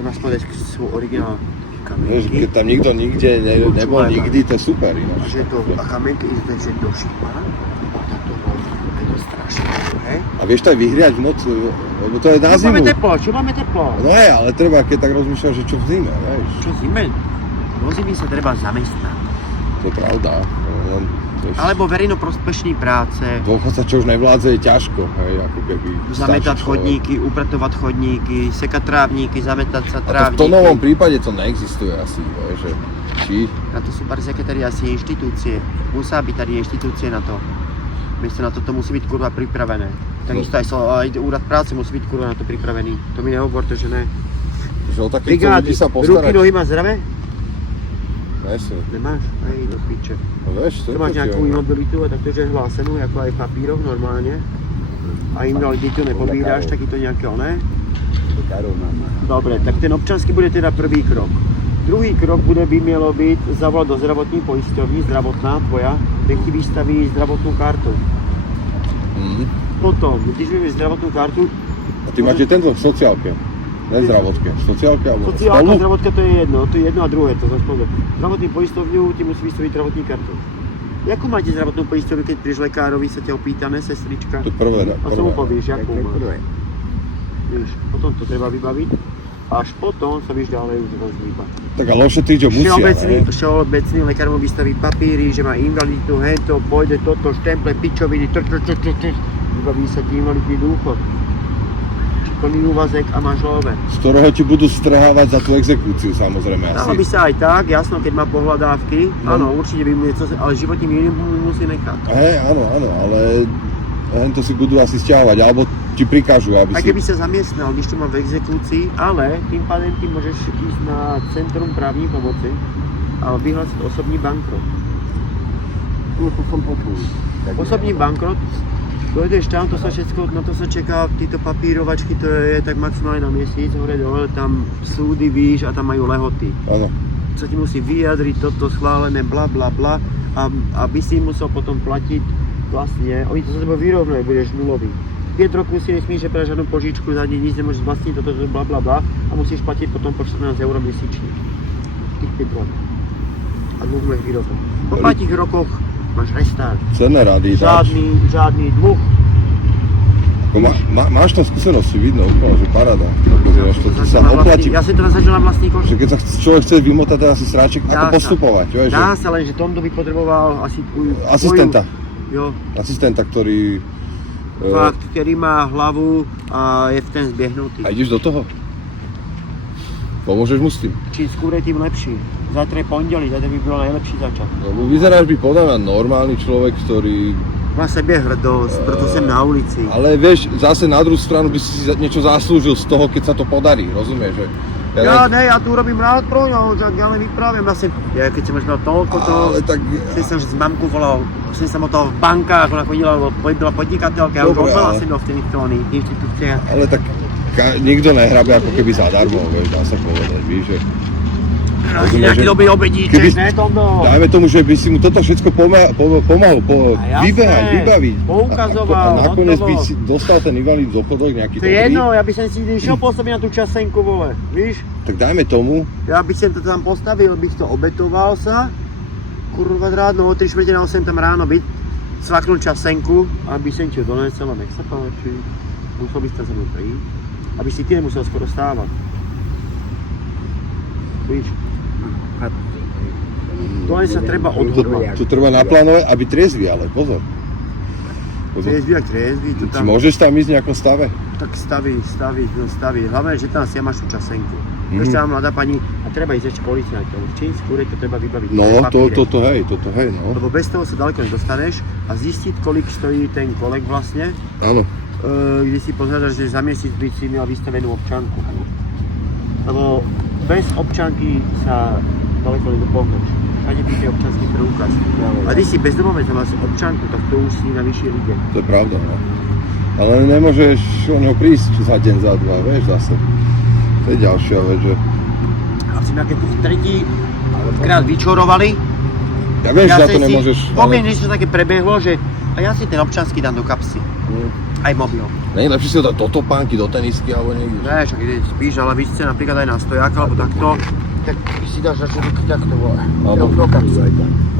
Na spode sú originál Vieš, kamenky. keď tam nikto nikde nebol Počúvaj ma. nikdy, to je super A ináč. že to, a kamenky idú, že do šípa, tak to bolo, je to strašné, hej? A vieš to aj vyhriať v noci, lebo to je na Čo máme zimu. teplo, čo máme teplo? No hej, ale treba, keď tak rozmýšľaš, že čo v zime, vieš. Čo zime? Do zimy sa treba zamestnať. To je pravda. Len, vieš, Alebo verejnoprospešný práce, dôchodca, čo už nevládze, je ťažko, hej, ako keby zametať starší človek. chodníky, upratovať chodníky, sekať trávníky, zametať sa A to v trávníky. tom novom prípade to neexistuje asi, vieš, že či... Na to sú pár sekretári asi inštitúcie. Musá byť tady inštitúcie na to. Miesto na to musí byť kurva pripravené. Takisto aj úrad práce musí byť kurva na to pripravený. To mi nehovorte, že ne. Že o takýchto ľudí sa ruky, postarať. nohy má zdravé? Nesú. Nemáš? Hej, do piče. No vieš, To máš nejakú invaliditu, tak to je hlásenú, ako aj v papíroch normálne. A invaliditu nepobíráš, taky to nejaké oné. Karol mám. Dobre, tak ten občanský bude teda prvý krok. Druhý krok by mělo byť zavolať do zdravotní poisťovní, zdravotná tvoja, kde ti vystaví zdravotnú kartu. Potom, když budeš zdravotnú kartu, A ty máte tento v sociálke, ne zdravotke. Sociálka alebo sociálka, spolu? zdravotka to je jedno a druhé, to zase pozor. Zdravotní poisťovňu ti musí vystaviť zdravotní kartu. Jakú máte zdravotnú poisťovňu, keď prídeš lekárovi, sa ťa opýta, ne, sestrička? To prvé, A co mu prvé. povieš, jakú Tak máš? prvé. Vieš, potom to treba vybaviť. Až potom sa vieš ďalej už rozhýbať. Tak ale ošetriť, že musia, ne? Všeobecný lekár mu vystaví papíry, že má invaliditu, hento, pôjde toto, štemple, pičoviny, vybaví sa ti invalidný dôchod. Plný úvazek a máš love. Z ktorého ti budú strhávať za tú exekúciu, samozrejme Dalo by asi. sa aj tak, jasno, keď má pohľadávky, No. áno, určite by mu niečo, ale životný minimum musí nechať. Hej, áno, ale to si budú asi stiahovať, alebo ti prikážu, aby Aj si... keby sa zamiestnal, když to má v exekúcii, ale tým pádem ty môžeš ísť na Centrum právní pomoci a vyhlásiť osobní bankrot. No to som počul. Osobní bankrot, dojdeš tam, to sa všetko, na to sa čeká, títo papírovačky, to je tak maximálne na mesiac, hore dole, tam súdy, víš, a tam majú lehoty. Áno. sa ti musí vyjadriť toto schválené, bla bla bla a by si musel potom platiť vlastne, oni to sa teba vyrovnajú, budeš nulový. 5 rokov si nesmíš brať žiadnu požičku, za nič nemôžeš vlastniť toto bla bla bla a musíš platiť potom po 14 eur mesačne. Tých 5 rokov. A dlh máš vyrovnať. Po 5 rokoch máš restart. Cenné rady dáš. Žiadny dlh. Máš tam skúsenosti, vidno úplne, že paráda. To sa oplatí. Ja si teraz zažil na vlastný kož. Že keď sa človek chce vymotať ten asi stráček, ako postupovať, vieš? Dá sa, len že Tondo by potreboval asi Asistenta. Jo. Asistenta, ktorý... Fakt, ktorý má hlavu a je v ten zbiehnutý. A ideš do toho? Pomôžeš mu s tým? Čím skôr tým lepší. Zajtra je pondelí, zajtra by bolo najlepší začať. Lebo vyzeráš by podľa mňa normálny človek, ktorý... Má sebe hrdosť, preto som na ulici. Ale vieš, zase na druhú stranu by si niečo zaslúžil z toho, keď sa to podarí, rozumieš? Že Ja tu robím rád pro ňo, že ja len vypravím, keď som už mal toľko toho, ale tak... som s mamku volal, som sa motal v bankách, ona chodila, bola podnikateľka, ja už odvala som v tých inštitúciách. Ale tak nikto nehrabe ako keby zadarmo, vieš, dá sa povedať, víš, že... Nejaký dobrý obedíček, ne Tondo? Dajme tomu, že by si mu toto všetko pomohol vybehať, vybaviť. Poukazoval, a nakoniec by si dostal ten invalid dôchodok nejaký dobrý. To je jedno, ja by som si išiel postaviť na tú časenku, vole, víš? Tak dajme tomu. Ja by som to tam postavil, bych to obetoval sa. Kurva drádno, o 3:45 tam ráno byť, cvaknul časenku, aby som ti ho donesel a nech sa páči. Musel by si tam za mnou prísť, aby si ty nemusel skoro stávať. Víš? To len sa treba odhodlať. To treba naplánovať, aby triezvy, ale pozor. Triezvy jak triezvy, to Či tam... môžeš tam ísť v nejakom stave? Tak staví. Hlavne, že tam si máš tú časenku. Ešte tam mladá pani, a treba ísť ešte policajtom. Čím skôr to treba vybaviť. No, toto hej, no. Lebo bez toho sa ďaleko nedostaneš a zistiť, kolik stojí ten kolek vlastne. Áno. Kde si pozráš, že za mesiac by si mal vystavenú občanku. Lebo bez občanky sa ďaleko nedopohneš. Všade by je občanský preukaz. A ty si bezdomovec a máš občanku, tak to už si na vyššie líge. To je pravda, no. Ale nemôžeš o ňo prísť za deň, za dva, vieš, zase. To je ďalšia vec, že... A si ma keď tretí krát vyčorovali. Ja viem, že za to nemôžeš... Pomiem, že sa také prebehlo, že a ja si ten občanský dám do kapsy. Aj mobil. Nie je lepšie si ho dať do topánky, do tenisky alebo niekde? Ne, však keď spíš, ale víš si napríklad aj na stojáka, alebo takto, tak si dáš až ruky takto, vole. Do kapsy.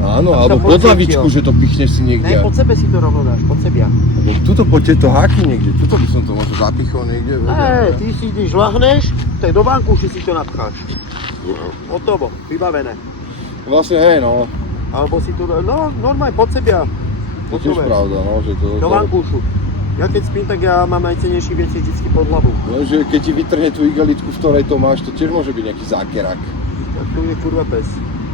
Áno, alebo pod hlavičku, že to pichneš si niekde. Ne, pod sebe si to rovno dáš, pod sebia. Alebo tuto pod tieto háky niekde, tuto by som to možno zapichol niekde. Ty si ideš, lahneš, tak do bankuši si to napcháš. Hotovo, vybavené. Vlastne hej, no. Alebo si to, no normálne pod sebia. To je tiež pravda, no, že to... Do vankúšu. Ja keď spím, tak ja mám najcennejšie veci vždycky pod hlavu. No, že keď ti vytrhne tú igelitku, v ktorej to máš, to tiež môže byť nejaký zákerak. Tak tu je kurva pes.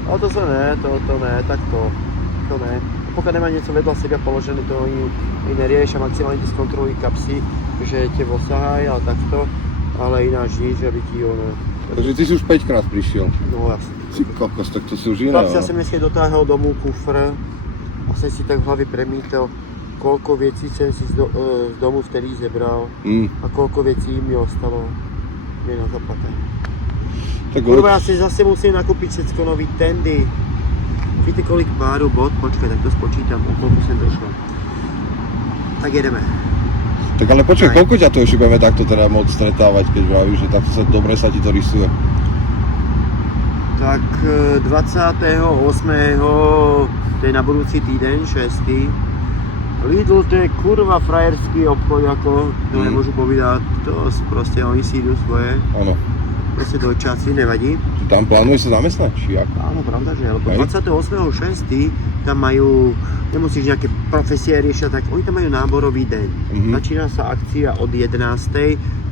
Ale to sa ne, to ne, tak to ne. Pokiaľ nemá niečo vedľa seba položené, to oni neriešia, maximálne ti skontrolujú kapsy, že te osahaj, ale takto. Ale ináč nič, aby ti ono... Takže ty si už 5 krát prišiel. No jasne. Ty kokos, tak to sú už iné. Ja som dneska dotáhol domov kufr a som si tak v hlave premýtal, koľko vecí som si z domu vtedy zebral a koľko vecí mi ostalo na zaplatenie. Kurva, ja si zase musím nakúpiť všetko nový tendy. Víte, kolik páru bod? Počkaj, tak to spočítam, o koľko som došlo. Tak jedeme. Tak ale počkaj, koľko ťa to ešte budeme takto teda môcť stretávať, keď vravíš, že takto dobre sa ti to rysuje? Tak 28. to je na budúci týdeň, 6. Lidl to je kurva frajerský obchod, ako to nemôžu povedať, to proste oni si idú svoje. Áno. Proste dočasy, nevadí. Tam plánuješ sa zamestnať, či ako? Áno, pravda, že, lebo 28.6. tam majú, nemusíš nejaké profesie riešiť, tak oni tam majú náborový deň. Začína sa akcia od 11.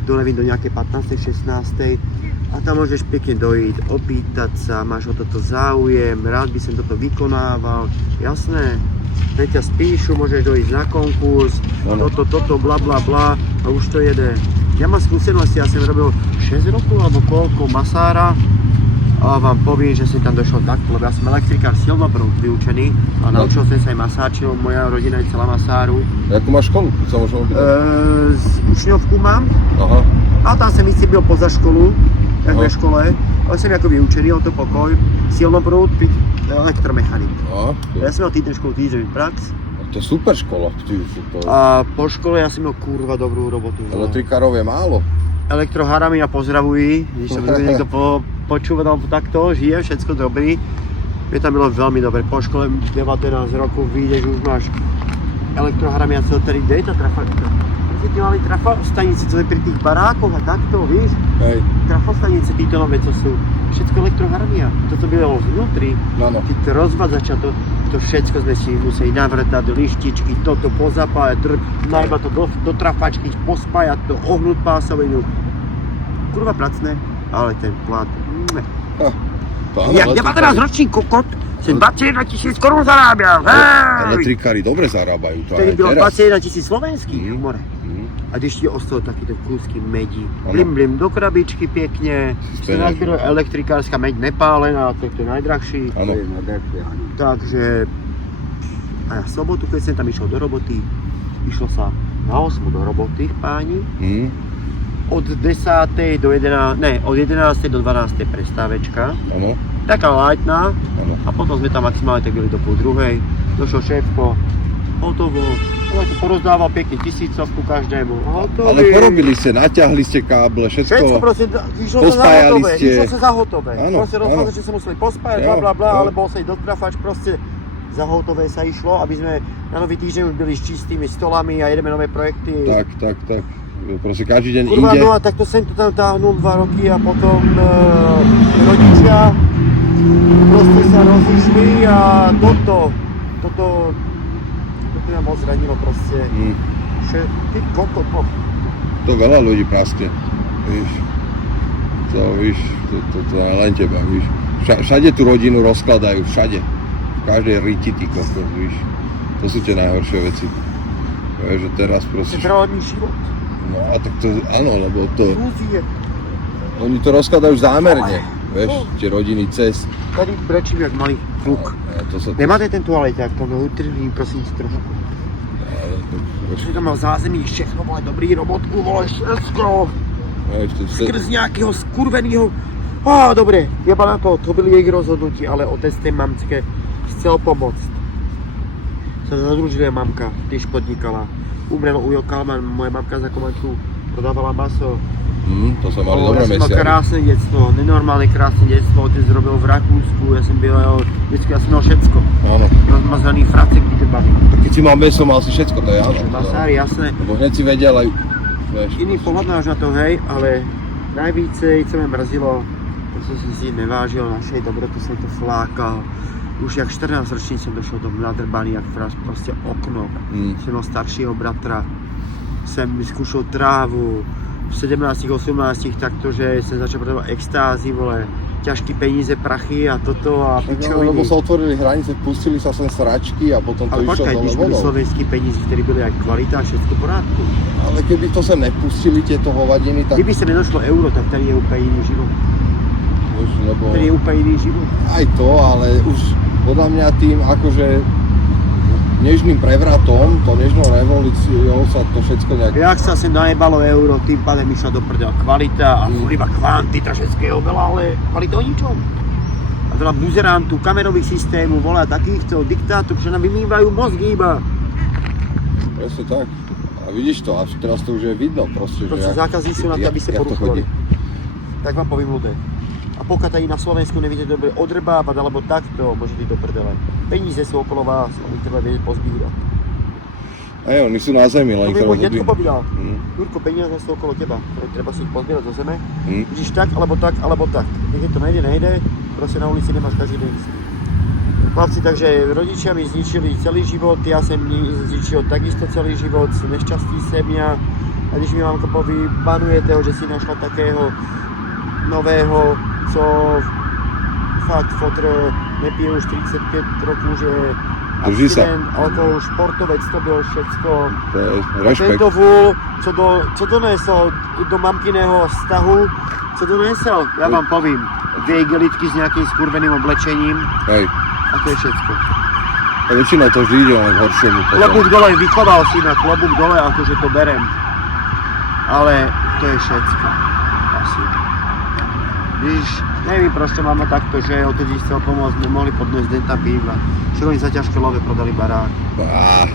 do nejaké 15. 16. A tam môžeš pekne dojít, opýtať sa, máš o toto záujem, rád by som toto vykonával, jasné. Keď ťa spíšu, môžeš dojsť na konkurs, toto, bla bla bla a už to jede. Ja mám skúsenosti, ja som robil 6 rokov alebo koľko masára a vám poviem, že som tam došiel takto, lebo ja som elektrikár silno vyučený a naučil som sa aj masáčil, moja rodina je celá masáru. Jakú máš školu? Sa môžem opýtať? Učňovku mám. Aha. A tam som vycibil poza školu, jak ve škole, ale jsem jako vyučený o to pokoj, silnoproud, elektromechanik. No, Já jsem měl týden školu, týden prax to je super škola. To... a po škole já jsem měl kurva dobrou robotu. Elektrikárov je málo. Elektroharami a pozdravují, když se bude někdo počúvat alebo takto, žije, všetko dobrý. Mne tam bylo veľmi dobre, po škole 19 rokov vyjdeš, už máš elektroharami a co tady, kde je tá trafačka? Ty mali trafostanice, co je pri tých barákoch a takto, víš? Hej, Trafostanice, títo nové, co sú, všetko elektroharmia. Toto bylo vnútri, no. títo rozvádzača, to všetko sme si museli navrtať do lištičky, toto pozapájať, najba to do trafačky, pospájať to, ohnúť pásovinu. Kurva pracné, ale ten plat. Jak 19 ročný kokot, jsem 21 000 korun zaráběl. Elektrikári dobre zarábajú. To Vtedy aj bylo teraz. 21 000 slovenských, Mm. more. Mm. A když ti ostalo takýto kúsky medí, Ano. blim blim do krabičky pěkně, se Stejně. nazbírala elektrikárska meď nepálená, to je to najdrahší. Áno. To je najdrahšie, áno. Takže a ja v sobotu, keď som tam išiel do roboty, išlo sa na 8 do roboty, páni. Mm. Od 10. do 11. Ne, od 11. do 12. prestávečka. Áno. Taká lightná. Áno. A potom sme tam maximálne tak byli do pol druhej. Došlo šéfko, hotovo. Ale to porozdával pekne 1000 každému. Hotový. Ale porobili ste, naťahli ste káble, Všetko všetko. proste, išlo sa za Pospájali hotové. ste. Išlo sa za hotové. Áno, Proste áno. rozhodli, že sa museli pospájať, Jo, bla bla bla, jo. ale bol sa ísť do trafač, proste za hotové sa išlo, aby sme na nový týždeň už byli s čistými stolami a jedeme nové projekty. Tak. Proste každý deň Kurva, inde. no a takto sem to tam táhnul 2 roky a potom rodičia proste sa rozišli a toto ma moc zranilo proste. Mm. Ty kokot, no. To veľa ľudí praskne. Víš. To víš, to je len teba, víš. Všade tú rodinu rozkladajú, všade. V každej riti, ty kokot, víš. To sú tie najhoršie veci. Vieš, že teraz proste... Zdravotný život. No a tak to, áno, lebo to... Fúzie. Oni to rozkladajú zámerne, vieš, tie rodiny cez... Tady brečím jak malý kluk. To sa... Nemáte ten toaleťák, tam utrhný, prosím, trošku. Že tam mal zázemí, všechno, vole, dobrý robotku, vole, všetko. Skrz nějakého skurvenýho. Dobre, jeba na to byly jejich rozhodnutí, ale otec té mamce chcel pomoct. Se zadružuje mamka, když podnikala. Umrel Ujo Kalman, moje mamka za Komančů prodávala maso. To sa mali dobré Já jsem měl mesiace. krásné dětstvo, nenormálně krásné dětstvo, otec zrobil v Rakúsku, já jsem byl, vždycky já jsem měl všecko. Áno. Rozmazaný fracek, ty baví. Tak keď si mal meso, mal si všetko, to je áno. Masáry, jasné. Lebo hneď si vedel aj... Vieš, Jiný pohled máš na to, hej, ale najvíce, co mě mrzilo, to jsem si nevážil našej dobroty, jsem to flákal. Už jak 14 ročný jsem došel do nadrbaný, jak fraz, prostě okno. Jsem měl staršího bratra, jsem vyzkoušel trávu, v 17, 18, takto, že jsem začal prodávat extázy, vole, ťažký peníze, prachy a toto a lebo pičoviny. sa otvorili hranice, pustili sa sem sračky a potom to Ale išlo počkaj, dole když byly vodou. slovenský peníze, které byly jak kvalita a všetko v pořádku. Ale keby to sem nepustili tieto hovadiny, tak... Kdyby se nedošlo euro, tak tady je úplně jiný život. Už, lebo... Tady je úplně jiný život. Aj to, ale už podľa mňa tým akože nežným prevratom, to nežnou revolúciou sa to všetko nejak... Jak sa sem najebalo euro, tým pádem išla do prdela kvalita a iba kvantita všetkého veľa, ale kvalita o ničom. A veľa buzerantů, kamerových systémů, vole, takýchto diktátov, že nám vymývajú mozgy iba. Presne tak. A vidíš to, a teraz to už je vidno proste, Proste že... zákazníci sú na to, aby ste jak to poruchovali. chodí. Tak vám povím ľudé. A pokud tady na Slovensku nevíte dobre odrbávať alebo takto, môžete ísť do prdele. Peníze sú okolo vás, oni treba vedieť pozbírať. Aj oni sú na zemi, len To mi ich môj rozhodli. detko povedal. Mm. Jurko, peniaze sú okolo teba, treba si ich pozbierať zo zeme. Mm. Vidíš tak, alebo tak, alebo tak. Keď to nejde, proste na ulici nemáš každý den jistý. Chlapci, takže rodičia mi zničili celý život, ja som mi zničil takisto celý život, som nešťastný sem ja. A když mi mamka poví, banujete ho, že si našla takého nového, co fakt fotr nepije už 35 rokov, že Drží sa. abstinent, alkohol, športovec, to byl všecko. To je A rešpekt. tento vůl, co donesl do mamkiného vztahu, co donesl, já vám povím, 2 igelitky s nějakým skurveným oblečením Hej. a to je všecko. A väčšinou to vždy ide len k horšiemu potom. Klobúk dole, vychoval si na klobúk dole, akože to berem. Ale to je všecko. Asi. Víš, nevím proč to máme takto, že otec chcel pomôcť, sme mohli podniesť den tam piva. Čo oni za ťažké love prodali barák.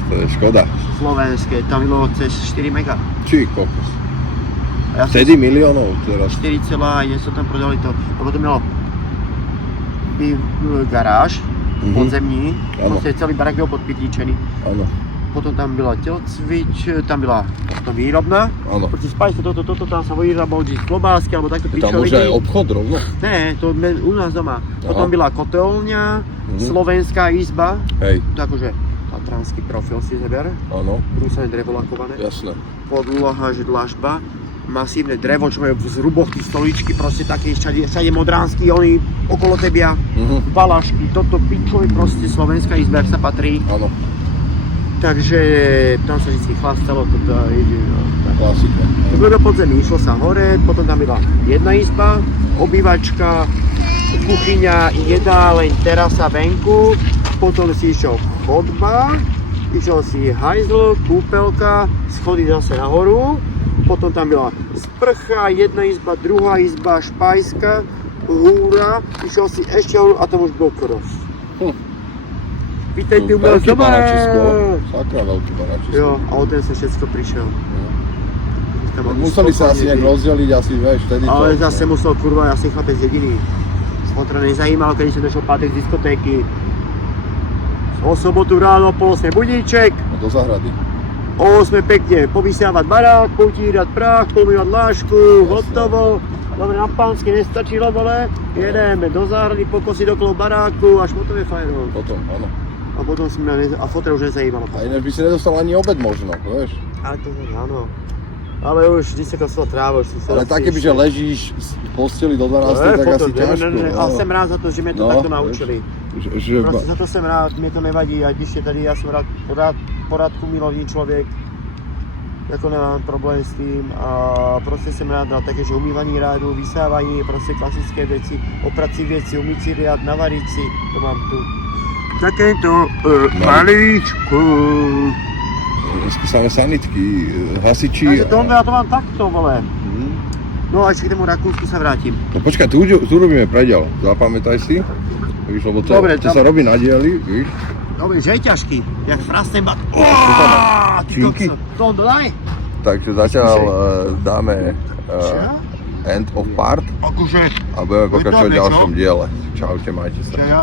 To je škoda. Slovenské, tam bylo cez 4 mega. Či kokos. A ja som Vtedy miliónov teraz. 4, niečo tam prodali to, lebo to mělo garáž, podzemní, Ano. prostě celý barák byl podpitlíčený. Áno, Potom tam byla tělocvič, tam byla potom výrobna. áno. Protože spáš to, toto, tam sa vyrábal vždy klobásky, alebo takto Je tam už aj obchod rovno? Ne, to u nás doma. Potom byla kotelňa, slovenská izba, Hej, to akože tatranský profil si zeber, áno, brúsené drevo lakované, jasné. podloha, že dlažba, masívne drevo, čo majú v zruboch tí stoličky, proste také všade modránsky, oni okolo tebia, balašky, toto pičovi, proste slovenská izba, jak sa patrí. Áno, Takže tam sa vždy chlastalo, toto ide, no, tak. klasika. To bylo do podzemí, išlo sa hore, potom tam byla jedna izba, obývačka, kuchyňa, jedáleň, terasa venku, potom si išiel chodba, išiel si hajzl, kúpelka, schody zase nahoru, potom tam byla sprcha, jedna izba, druhá izba, špajska, húra, išiel si ešte hore a tam už bol kroz. Vítejte u nás Veľký doma! baráčisko, sakra veľký baráčisko. Jo, a o ten sa všetko prišiel. Tam bol Museli sa asi nejak rozdeliť, asi vieš, vtedy to. Ale zase musel, kurva, asi chlapec jediný. Smotra nezajímal, kedy som došel pátek z diskotéky. O sobotu ráno, po 8 budíček, Do zahrady. o 8 pekne povysiavať barák, poutírať prach, pomývať lášku, hotovo. Dobre, na pánsky nestačilo, vole, jedeme do záhrady, pokosiť okolo baráku, až potom je fajn. Potom, áno. A potom si mňa, a fotra už nezajímalo. A ináč by si nedostal ani obed možno, vieš. Ale to je áno. Ale už vždy sa kosila tráva, už som sa... Ale také by, že ležíš v posteli do 12, tak asi ťažko. Ale jsem rád za to, že mě to takto naučili. Že Prostě za to jsem rád, mě to nevadí, ať když je tady, já jsem rád poradku milovný člověk, jako nemám problém s tím a prostě jsem rád na také, že umývaní rádu, vysávání, prostě klasické věci, oprací věci, umýt si riad, navariť si, to mám tu. Takéto malíčku. Skúsame sanitky, hasiči. Takže to ja to mám takto, vole. No a ešte k tomu Rakúsku sa vrátim. No počkaj, tu robíme predel, zapamätaj si. Víš, lebo to, Dobre, to tam- sa robí na diely, víš. Dobre, že je ťažký, jak Frastenbach. Činky? To on dodaj? Takže zatiaľ dáme Čo? end of part Akože, a budeme pokračovať v Vydáme, čo? ďalšom diele. Čaute, majte sa. že ja...